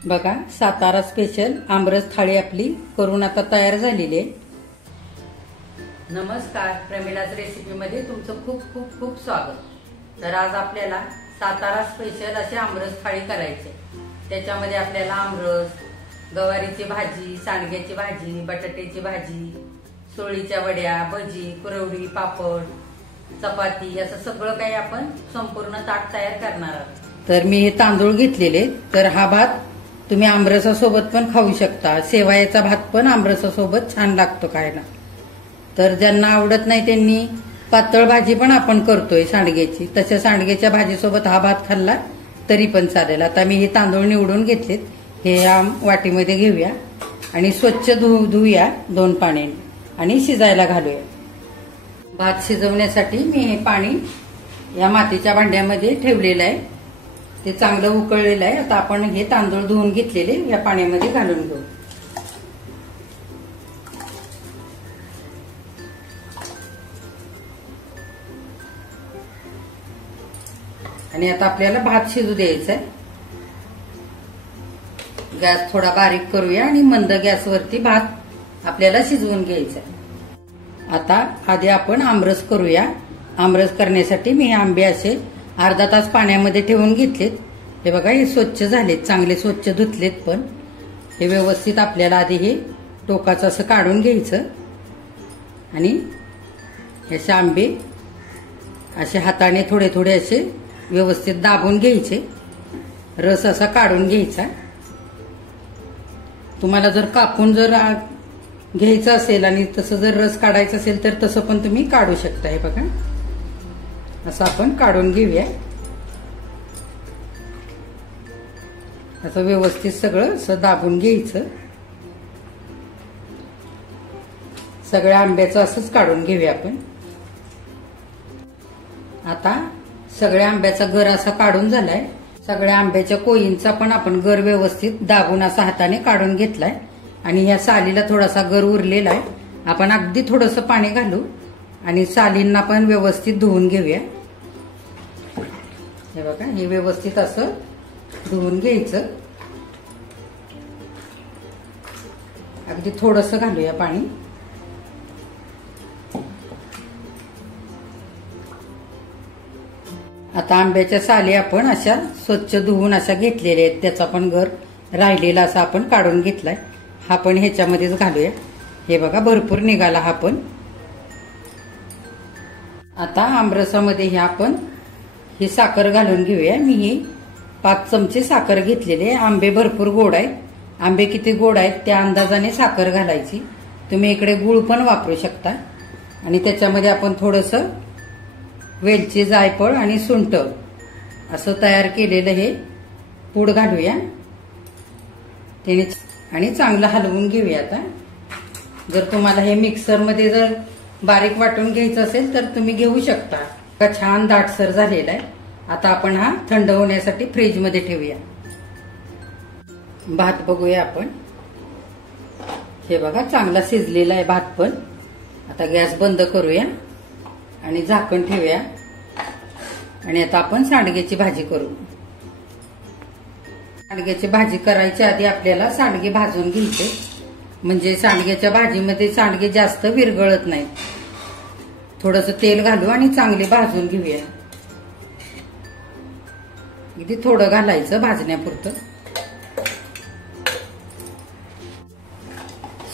बघा, सातारा स्पेशल आमरस थाळी आपली करून आता तयार झालेली आहे। नमस्कार, प्रमिलाच रेसिपी मध्ये तुमचं खूप खूप खूप स्वागत। तर आज आपल्याला सातारा स्पेशल अशी आमरस थाळी करायची। त्याच्यामध्ये आपल्याला आमरस, गवारीची भाजी, सांडग्याची भाजी, बटाट्याची भाजी, सोळीच्या वड्या, भजी, कुरवडी, पापड, चपाती असं सगळं काही आपण संपूर्ण ताट तयार करणार आहोत। तर मी हे तांदूळ घेतलेले। तर हा भात तुम्ही आमरसासोबत पण खाऊ शकता। शेवायाचा भात पण आमरसासोबत छान लागतो खायला। तर ज्यांना आवडत नाही त्यांनी पातळ भाजी पण आपण करतोय सांडग्याची, तशा सांडग्याच्या भाजीसोबत हा भात खाल्ला तरी पण चालेल। आता मी हे तांदूळ निवडून घेतलेत, हे या वाटीमध्ये घेऊया आणि स्वच्छ धुवूया 2 पाण्याने आणि शिजायला घालूया। भात शिजवण्यासाठी मी हे पाणी या मातीच्या भांड्यामध्ये ठेवलेलं आहे, ते चांगलं उकळलेलं आहे। आता आपण हे तांदूळ धुवून घेतलेले या पाण्यामध्ये घालून घेऊ। आणि आता आपल्याला भात शिजू द्यायचा आहे। गॅस थोडा बारीक करूया आणि मंद गॅसवरती भात आपल्याला शिजवून घ्यायचा आहे। आता आधी आपण आमरस करूया। आमरस करण्यासाठी मी आंबे असे अर्धा तास पाण्यामध्ये ठेवून घेतलेत। हे बघा, हे स्वच्छ झालेत, चांगले स्वच्छ धुतलेत। पण हे व्यवस्थित आपल्याला आधी हे टोकाचं असं काढून घ्यायचं आणि असे आंबे असे हाताने थोडे थोडे असे व्यवस्थित दाबून घ्यायचे, रस असा काढून घ्यायचा। तुम्हाला जर कापून जर घ्यायचं असेल आणि तसं जर रस काढायचा असेल तर तसं पण तुम्ही काढू शकता। हे बघा, असं आपण काढून घेऊया। असं व्यवस्थित सगळं असं दाबून घ्यायचं। सगळ्या आंब्याचं असंच काढून घेऊया आपण। आता सगळ्या आंब्याचा गर असा काढून झालाय। सगळ्या आंब्याच्या कोयींचा पण आपण गर व्यवस्थित दाबून असा हाताने काढून घेतलाय आणि ह्या सालीला थोडासा गर उरलेला आहे। आपण अगदी थोडंसं पाणी घालू आणि सालींना पण व्यवस्थित धुवून घेऊया। हे बघा, हे व्यवस्थित असं धुवून घ्यायचं। अगदी थोडंसं घालूया पाणी। आता आंब्याच्या साली आपण अशा स्वच्छ धुवून अशा घेतलेल्या आहेत, त्याचा पण गर राहिलेला असा आपण काढून घेतलाय। हा पण ह्याच्यामध्येच घालूया। हे बघा, भरपूर निघाला हा पण। आता आमरसामध्ये हे आपण ही साखर घालून घेऊया। मी ही 5 चमचे साखर घेतलेली आहे। आंबे भरपूर गोड आहेत, आंबे किती गोड आहेत त्या अंदाजाने साखर घालायची। तुम्ही इकडे गुळ पण वापरू शकता। आणि त्याच्यामध्ये आपण थोडंसं वेलची, जायफळ आणि सुंठ असं तयार केलेलं हे पूड घालूया त्याने आणि चांगलं हलवून घेऊया। आता जर तुम्हाला हे मिक्सरमध्ये जर बारीक वाटून घ्यायचं असेल तर तुम्ही घेऊ शकता। छान दाटसर झालेला आहे। आता आपण हा थंड होण्यासाठी फ्रीजमध्ये ठेवूया। भात बघूया आपण। हे बघा, चांगला शिजलेला आहे भात पण। आता गॅस बंद करूया आणि झाकण ठेवूया आणि आता आपण सांडग्याची भाजी करू। सांडग्याची भाजी करायच्या आधी आपल्याला सांडगे भाजून घ्यायचे, म्हणजे सांडग्याच्या भाजीमध्ये सांडगे जास्त विरघळत नाहीत। थोडंसं तेल घालू आणि चांगले भाजून घेऊया। किती थोडं घालायचं भाजण्यापुरतं।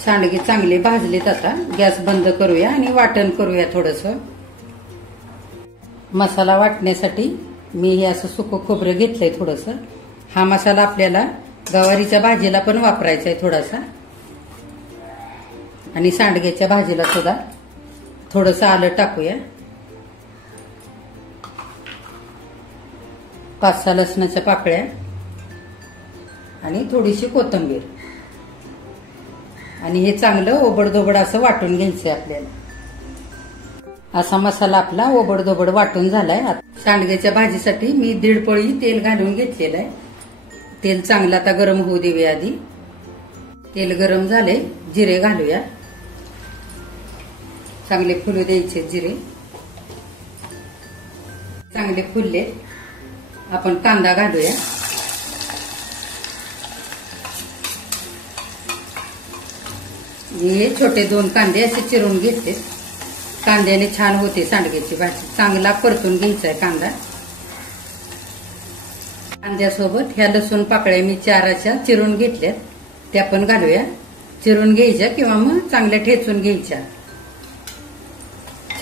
सांडगे चांगले भाजलेत। आता गॅस बंद करूया आणि वाटण करूया थोडंसं। मसाला वाटण्यासाठी मी हे असं सुकं खोबरं घेतलंय थोडंसं। हा मसाला आपल्याला गवारीच्या भाजीला पण वापरायचा आहे थोडासा, आणि सांडग्याच्या भाजीला सुद्धा थोडंसं आलं टाकूया। 5-6 लसणाच्या पाकळ्या आणि थोडीशी कोथिंबीर, आणि हे चांगलं ओबडधोबड असं वाटून घ्यायचंय आपल्याला। असा मसाला आपला ओबडधोबड वाटून झालाय। सांडग्याच्या भाजीसाठी मी 1.5 पळी तेल घालून घेतलेलं आहे। तेल चांगलं आता गरम होऊ देऊया आधी। तेल गरम झाले, जिरे घालूया। चांगले फुलू द्यायचे जिरे। चांगले फुलले, आपण कांदा घालूया। हे छोटे 2 कांदे असे चिरून घेतले. कांद्याने छान होते सांडग्याची भाजी. चांगला परतून घ्यायचा आहे कांदा. कांद्यासोबत ह्या लसूण पाकळ्या मी 4 अशा चिरून घेतल्यात, त्या पण घालूया. चिरून घ्यायच्या किंवा मग चांगल्या ठेचून घ्यायच्या.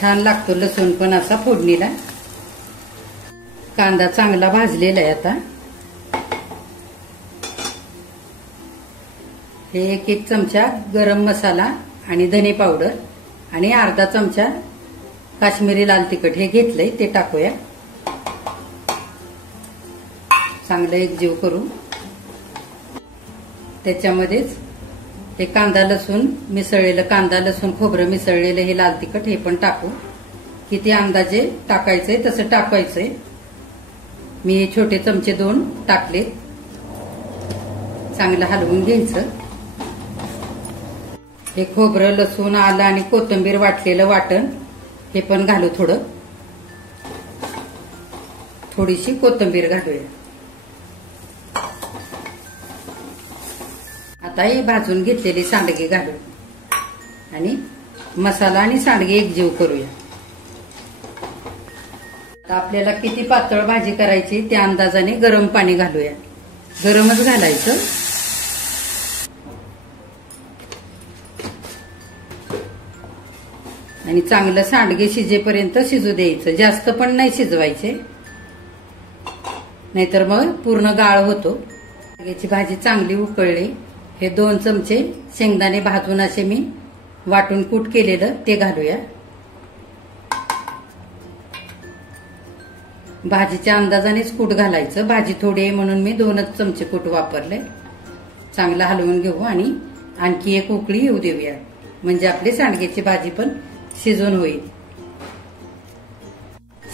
छान लागतो लसूण पण असा फोडणीला. कांदा चांगला भाजलेला आहे. आता हे 1 चमचा गरम मसाला आणि धने पावडर आणि अर्धा चमचा काश्मीरी लाल तिखट हे घेतलंय, ते टाकूया. चांगलं एकजीव करू. त्याच्यामध्येच हे कांदा लसूण मिसळलेलं, कांदा लसूण खोबरं मिसळलेलं हे लाल तिखट हे पण टाकू. किती अंदाजे टाकायचंय तसं टाकायचंय. मी छोटे चमचे 2 टाकले. चांगलं हलवून घ्यायचं. हे खोबरं लसूण आलं आणि कोथिंबीर वाटलेलं वाटण हे पण घालू. थोडीशी कोथिंबीर घालूया. आता हे भाजून घेतलेली सांडगे घालू आणि मसाला आणि सांडगे एकजीव करूया. आता आपल्याला किती पातळ भाजी करायची त्या अंदाजाने गरम पाणी घालूया. गरमच घालायचं. आणि चांगलं सांडगे शिजेपर्यंत शिजू द्यायचं. जास्त पण नाही शिजवायचे, नाहीतर मग पूर्ण गाळ होतो. सांडग्याची भाजी चांगली उकळली. हे 2 चमचे शेंगदाणे भाजून असे मी वाटून कूट केलेलं ते घालूया. भाजीच्या अंदाजानेच कूट घालायचं. भाजी थोडी आहे म्हणून मी 2च चमचे कूट वापरले. चांगलं हलवून घेऊ आणि आणखी 1 उकळी येऊ देऊया, म्हणजे आपली सांडग्याची भाजी पण शिजून होईल.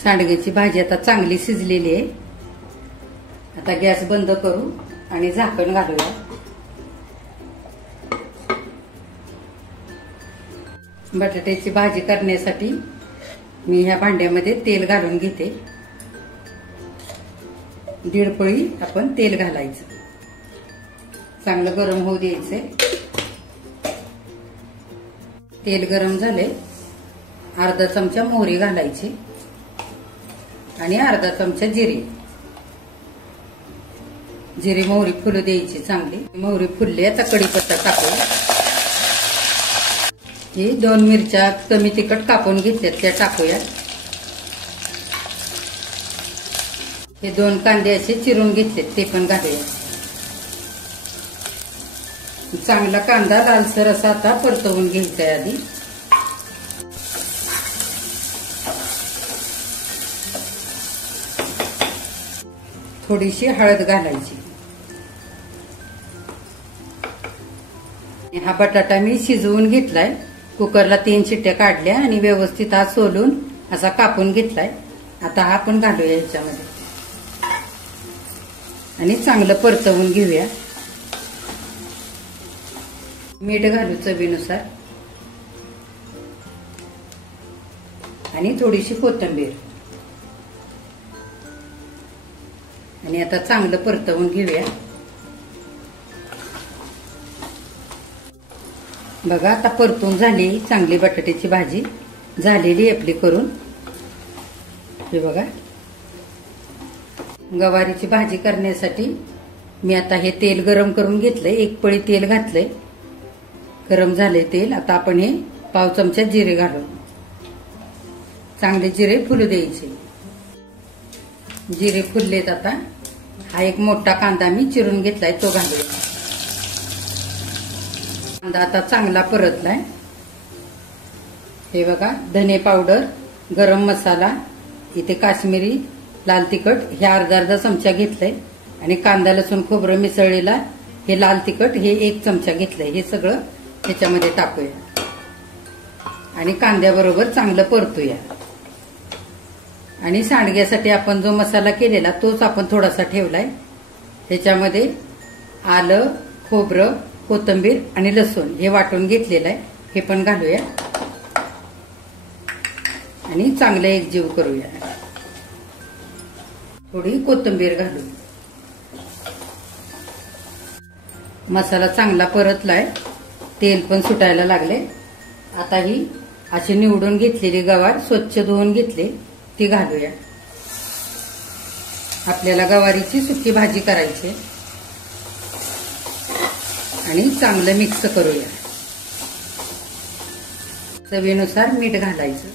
सांडग्याची भाजी आता चांगली शिजलेली आहे. आता गॅस बंद करू आणि झाकण घालूया. बटाट्याची भाजी करण्यासाठी मी ह्या भांड्यामध्ये तेल घालून घेते. 1.5 पळी आपण तेल घालायचं. चांगलं गरम होऊ द्यायचंय. तेल गरम झाले. अर्धा चमचा मोहरी घालायची आणि अर्धा चमचा जिरे मोहरी फुलू द्यायची चांगली. मोहरी फुलली. आता कढीपत्ता टाकूया. हे 2 मिरच्या कमी तिखट कापून घेतल्यात त्या टाकूया. हे 2 कांदे असे चिरून घेतलेत ते पण घालूया. चांगला कांदा लालसर असा आता परतवून घ्यायचा आहे आधी. थोडीशी हळद घालायची. हा बटाटा मी शिजवून घेतलाय. कुकरला 3 शिट्ट्या काढल्या आणि व्यवस्थित हा सोलून असा कापून घेतलाय. आता हा पण घालूया ह्याच्यामध्ये आणि चांगलं परतवून घेऊया. मीठ घालू चवीनुसार आणि थोडीशी कोथिंबीर आणि आता चांगलं परतवून घेऊया. बघा आता परतून झाली चांगली बटाट्याची भाजी झालेली आपली करून. हे बघा, गवारीची भाजी करण्यासाठी मी आता हे तेल गरम करून घेतलंय. 1 पळी तेल घातलंय. गरम झाले तेल. आता आपण हे पाव चमचा जिरे घालू. चांगले जिरे फुलू द्यायचे. जिरे फुललेत. आता हा 1 मोठा कांदा मी चिरून घेतलाय तो घालूया. कांदा आता चांगला परतलाय. हे बघा, धने पावडर, गरम मसाला, इथे काश्मीरी लाल तिखट हे अर्धा चमचा घेतलंय आणि कांदा लसूण खोबरं मिसळलेला हे लाल तिखट हे 1 चमचा घेतलंय. हे सगळं ह्याच्यामध्ये टाकूया आणि कांद्याबरोबर चांगलं परतूया. आणि सांडग्यासाठी आपण जो मसाला केलेला तोच आपण थोडासा ठेवलाय. ह्याच्यामध्ये आलं, खोबरं, कोथिंबीर आणि लसूण हे वाटून घेतलेलं आहे. हे पण घालूया आणि चांगलं एकजीव करूया. थोडी कोथिंबीर घालू. मसाला चांगला परतलाय. तेल पण सुटायला लागले। आता ही अशी निवडून घेतलेली गवार स्वच्छ धुवून घेतले ती घालूया। आपल्याला गवारीची सुकी भाजी करायची आणि चांगलं मिक्स करूया। चवीनुसार मीठ घालायचं।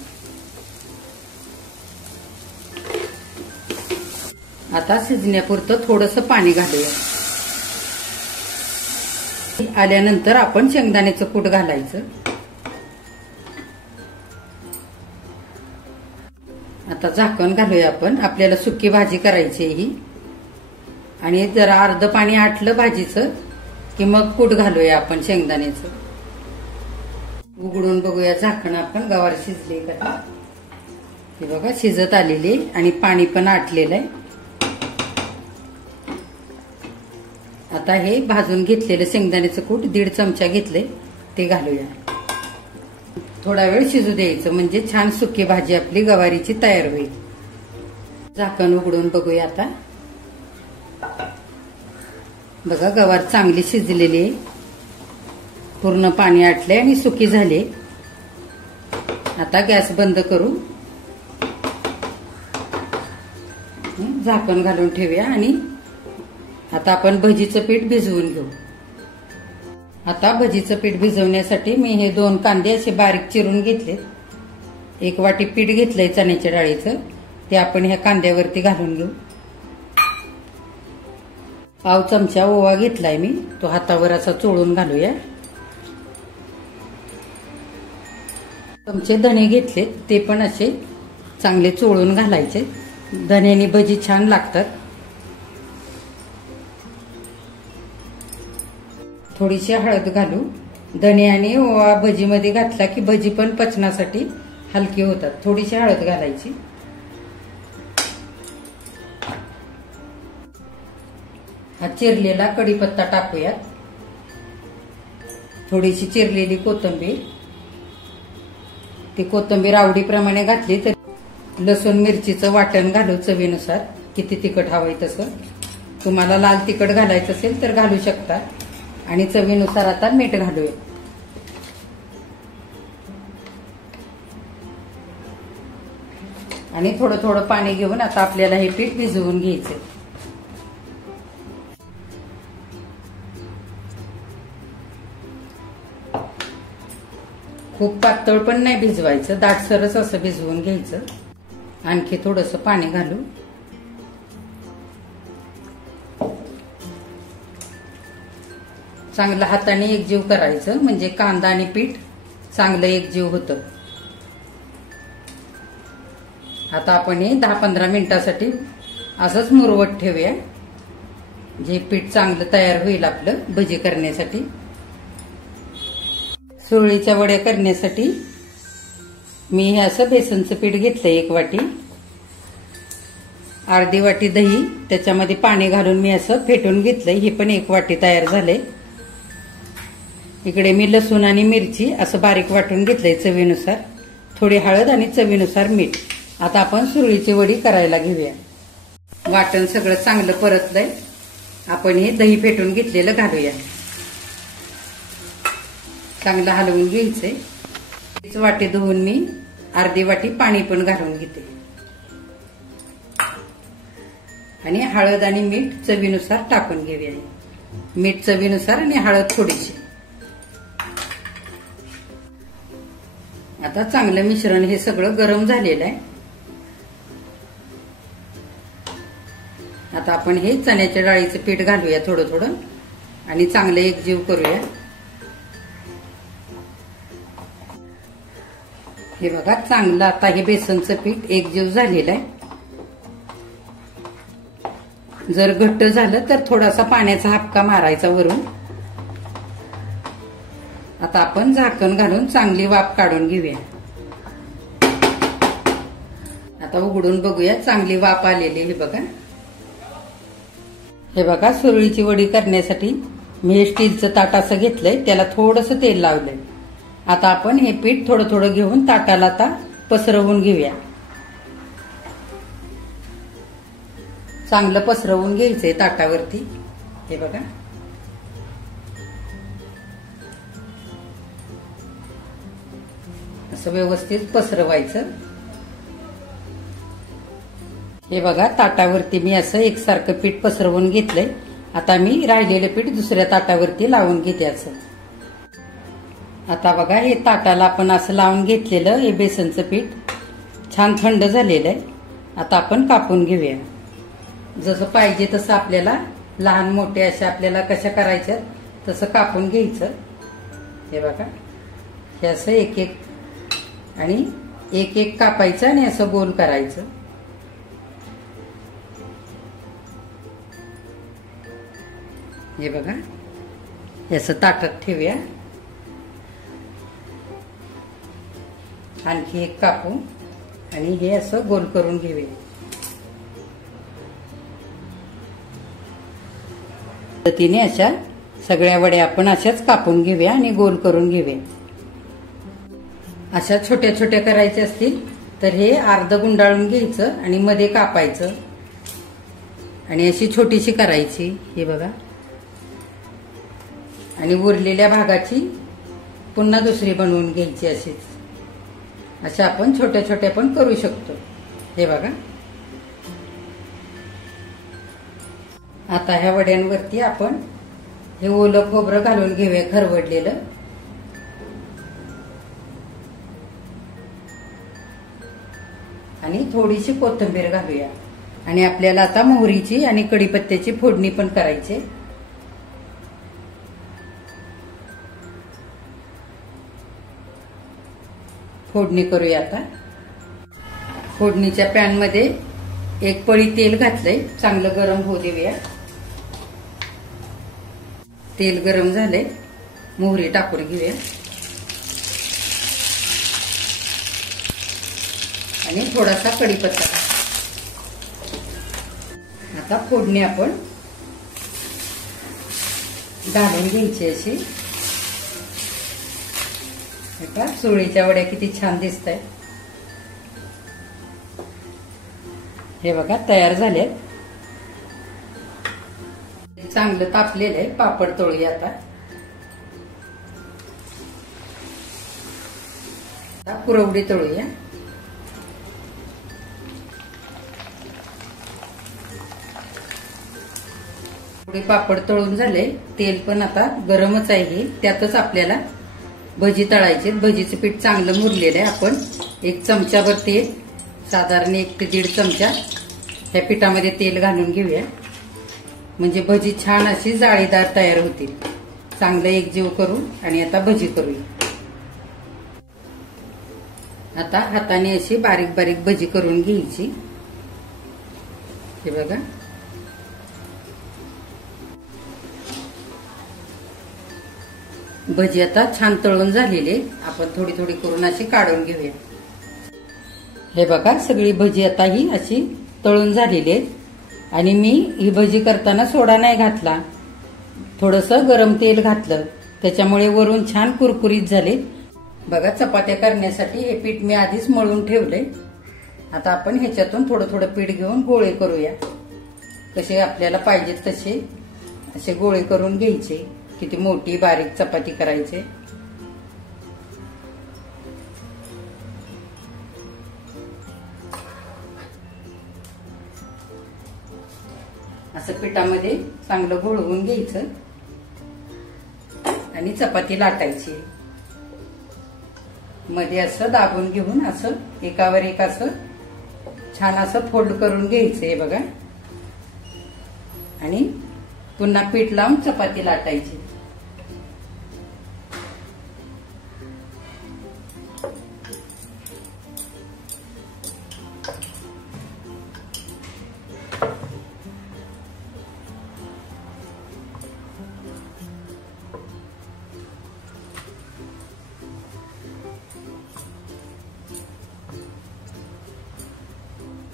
आता शिजण्यापुरतं थोडंसं पाणी घालूया। आल्यानंतर आपण शेंगदाण्याचं कूट घालायचं। आता झाकण घालूया आपण। आपल्याला सुकी भाजी करायची ही आणि जरा अर्ध पाणी आटलं भाजीचं की मग कूट घालूया आपण शेंगदाण्याचं। उघडून बघूया झाकण आपण, गवार शिजले का। हे बघा शिजत आलेली आणि पाणी पण आटलेलं आहे। आता हे भाजून घेतलेलं शेंगदाण्याचं कूट 1.5 चमचा घेतले ते घालूया। थोडा वेळ शिजू द्यायचं म्हणजे छान सुकी भाजी आपली गवारीची तयार होईल। झाकण उघडून बघूया आता। बघा गवार चांगली शिजलेली आहे, पूर्ण पाणी आटले आणि सुकी झाले। आता गॅस बंद करू, झाकण घालून ठेवूया आणि आता आपण भजीचं पीठ भिजवून घेऊ। आता भजीचं पीठ भिजवण्यासाठी मी हे 2 कांदे असे बारीक चिरून घेतले। 1 वाटी पीठ घेतलंय चण्याच्या डाळीचं, ते आपण ह्या कांद्यावरती घालून घेऊ। पाव चमचा ओवा घेतलाय मी, तो हातावर असा चोळून घालूया। चमचे धणे घेतले, ते पण असे चांगले चोळून घालायचे। धण्यानी भजी छान लागतात। थोडीशी हळद घालू। धणे आणि ओवा भजीमध्ये घातला की भजी पण पचनासाठी हलकी होतात। थोडीशी हळद घालायची। हा चिरलेला कढीपत्ता टाकूयात। थोडीशी चिरलेली कोथिंबीर, ती कोथिंबीर आवडीप्रमाणे घातली तर लसूण मिरचीचं वाटण घालू चवीनुसार, किती तिखट हवंय तसं। तुम्हाला लाल तिखट घालायचं असेल तर घालू शकता आणि चवीनुसार आता मीठ घालूया। आणि थोडं थोडं पाणी घेऊन आता आपल्याला हे पीठ भिजवून घ्यायचं। खूप पातळ पण नाही भिजवायचं, दाटसरच असं भिजवून घ्यायचं। आणखी थोडंसं पाणी घालू। चांगलं हाताने एकजीव करायचं म्हणजे कांदा आणि पीठ चांगलं एकजीव होतं। आता आपण हे 10-15 मिनिटासाठी असंच मुरवत ठेवूया, जे पीठ चांगलं तयार होईल आपलं भजी करण्यासाठी। सुरळीच्या वड्या करण्यासाठी मी हे असं बेसनचं पीठ घेतलंय 1 वाटी, अर्धी वाटी दही, त्याच्यामध्ये पाणी घालून मी असं फेटून घेतलंय। हे पण 1 वाटी तयार झाले। इकडे मी लसूण आणि मिरची असं बारीक वाटून घेतलंय चवीनुसार, थोडी हळद आणि चवीनुसार मीठ। आता आपण सुरळीची वडी करायला घेऊया। वाटण सगळं चांगलं परतलंय, आपण हे दही फेटून घेतलेलं घालूया। चांगलं हलवून घ्यायचंय। तीच वाटी धुवून मी अर्धी वाटी पाणी पण घालून घेते आणि हळद आणि मीठ चवीनुसार टाकून घेऊया। मीठ चवीनुसार आणि हळद थोडीशी। आता चांगलं मिश्रण हे सगळं गरम झालेलं आहे। आता आपण हे चण्याच्या डाळीचं पीठ घालूया थोडं थोडं आणि चांगलं एकजीव करूया। हे बघा चांगलं आता हे बेसनचं पीठ एकजीव झालेलं आहे। जर घट्ट झालं तर थोडासा पाण्याचा हापका मारायचा वरून। आता आपण झाकण घालून चांगली वाफ काढून घेऊया। आता उघडून बघूया, चांगली वाफ आलेली हे बघा। हे बघा सुरळीची वडी करण्यासाठी मी हे स्टीलचं ताट असं घेतलंय, त्याला थोडंसं तेल लावलंय। आता आपण हे पीठ थोडं थोडं घेऊन ताटाला आता पसरवून घेऊया। चांगलं पसरवून घ्यायचंय ताटावरती। हे बघा असं व्यवस्थित पसरवायचं. हे बघा, ताटावरती मी असं एकसारखं पीठ पसरवून घेतलंय. आता मी राहिलेलं पीठ दुसऱ्या ताटावरती लावून घेते असं. आता बघा, हे ताटाला आपण असं लावून घेतलेलं हे बेसनचं पीठ छान थंड झालेलं आहे. आता आपण कापून घेऊया. जसं पाहिजे तसं आपल्याला लहान मोठे अशा आपल्याला कशा करायच्या तसं कापून घ्यायचं. हे बघा, हे असं एक एक आणि एक एक कापायचं आणि असं गोल करायचं. हे बघा, हे असं ताटात ठेवूया. आणखी एक कापू आणि हे असं गोल करून घेऊया. पद्धतीने अशा सगळ्या वड्या आपण अशाच कापून घेऊया आणि गोल करून घेऊया. अशा छोट्या छोट्या करायच्या असतील तर हे अर्ध गुंडाळून घ्यायचं आणि मध्ये कापायचं आणि अशी छोटीशी करायची. हे बघा, आणि उरलेल्या भागाची पुन्हा दुसरी बनवून घ्यायची अशीच. अशा आपण छोट्या छोट्या पण करू शकतो. हे बघा, आता ह्या वड्यांवरती आपण हे ओलं खोबरं घालून घेऊया, खरवडलेलं. आणि थोडीशी कोथिंबीर घालूया. आणि आपल्याला आता मोहरीची आणि कढीपत्त्याची फोडणी पण करायची. फोडणी करूया. आता फोडणीच्या पॅन मध्ये एक पळी तेल घातलंय, चांगलं गरम होऊ देऊया. तेल गरम झालंय, मोहरी टाकून घेऊया आणि थोडासा कढीपत्ता. आता फोडणी आपण घालून घ्यायची अशी. सुरळीच्या वड्या किती छान दिसत आहे. हे बघा, तयार झाले. चांगलं तापलेलं आहे. पापड तळूया आता. कुरवडी तळूया. पापड तळून झाले. तेल पण आता गरमच आहे. त्यातच आपल्याला भजी तळायचे. भजीचं पीठ चांगलं मुरलेलं आहे. आपण एक चमचाभर तेल, साधारण 1 ते 1.5 चमचा ह्या पिठामध्ये तेल घालून घेऊया. म्हणजे भजी छान अशी जाळीदार तयार होतील. चांगलं एकजीव करू आणि आता भजी करूया. आता हाताने अशी बारीक बारीक भजी करून घ्यायची. हे बघा, भजी आता छान तळून झालेली. आपण थोडी थोडी करून अशी काढून घेऊया. हे बघा, सगळी भजी आता ही अशी तळून झालेली आहे. आणि मी ही भजी करताना सोडा नाही घातला, थोडंसं गरम तेल घातलं, त्याच्यामुळे वरून छान कुरकुरीत झाले. बघा, चपात्या करण्यासाठी हे पीठ मी आधीच मळून ठेवले. आता आपण ह्याच्यातून थोडं थोडं पीठ घेऊन गोळे करूया. कसे आपल्याला पाहिजेत तसे असे गोळे करून घ्यायचे. किती मोठी बारीक चपाती करायची. असं पिठामध्ये चांगलं घोळवून घ्यायचं आणि चपाती लाटायची. मध्ये असं दाबून घेऊन असं एकावर एक असं छान असं फोल्ड करून घ्यायचं. हे बघा, आणि पुन्हा पीठ लावून चपाती लाटायची.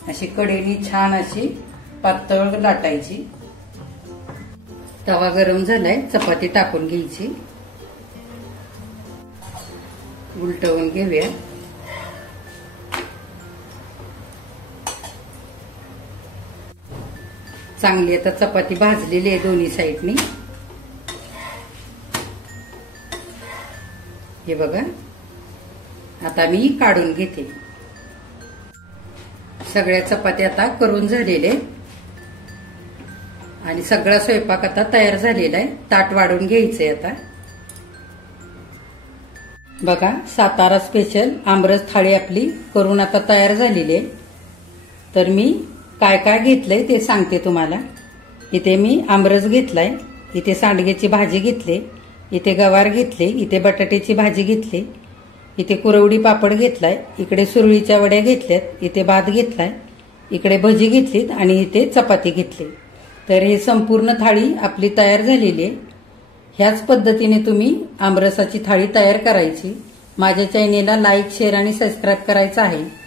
अशी कडेनी छान अशी पातळ लाटायची. तवा गरम झालाय, चपाती टाकून घ्यायची. उलटवून घेऊया. चांगली आता चपाती भाजलेली आहे दोन्ही साईडनी. हे बघा, आता मी काढून घेते. सगळ्या चपात्या आता करून झालेले आणि सगळा स्वयंपाक आता तयार झालेला आहे. ताट वाढून घ्यायचंय आता. बघा, सातारा स्पेशल आमरस थाळी आपली करून आता तयार झालेली आहे. तर मी काय काय घेतलंय ते सांगते तुम्हाला. इथे मी आमरस घेतलाय, इथे सांडग्याची भाजी घेतली, इथे गवार घेतले, इथे बटाट्याची भाजी घेतली, इथे कुरवडी पापड घेतलाय, इकडे सुरळीच्या वड्या घेतल्यात, इथे भात घेतलाय, इकडे भजी घेतलीत आणि इथे चपाती घेतली. तर हे संपूर्ण थाळी आपली तयार झालेली आहे. ह्याच पद्धतीने तुम्ही आमरसाची थाळी तयार करायची. माझ्या चॅनेलला लाईक, शेअर आणि सबस्क्राईब करायचं आहे.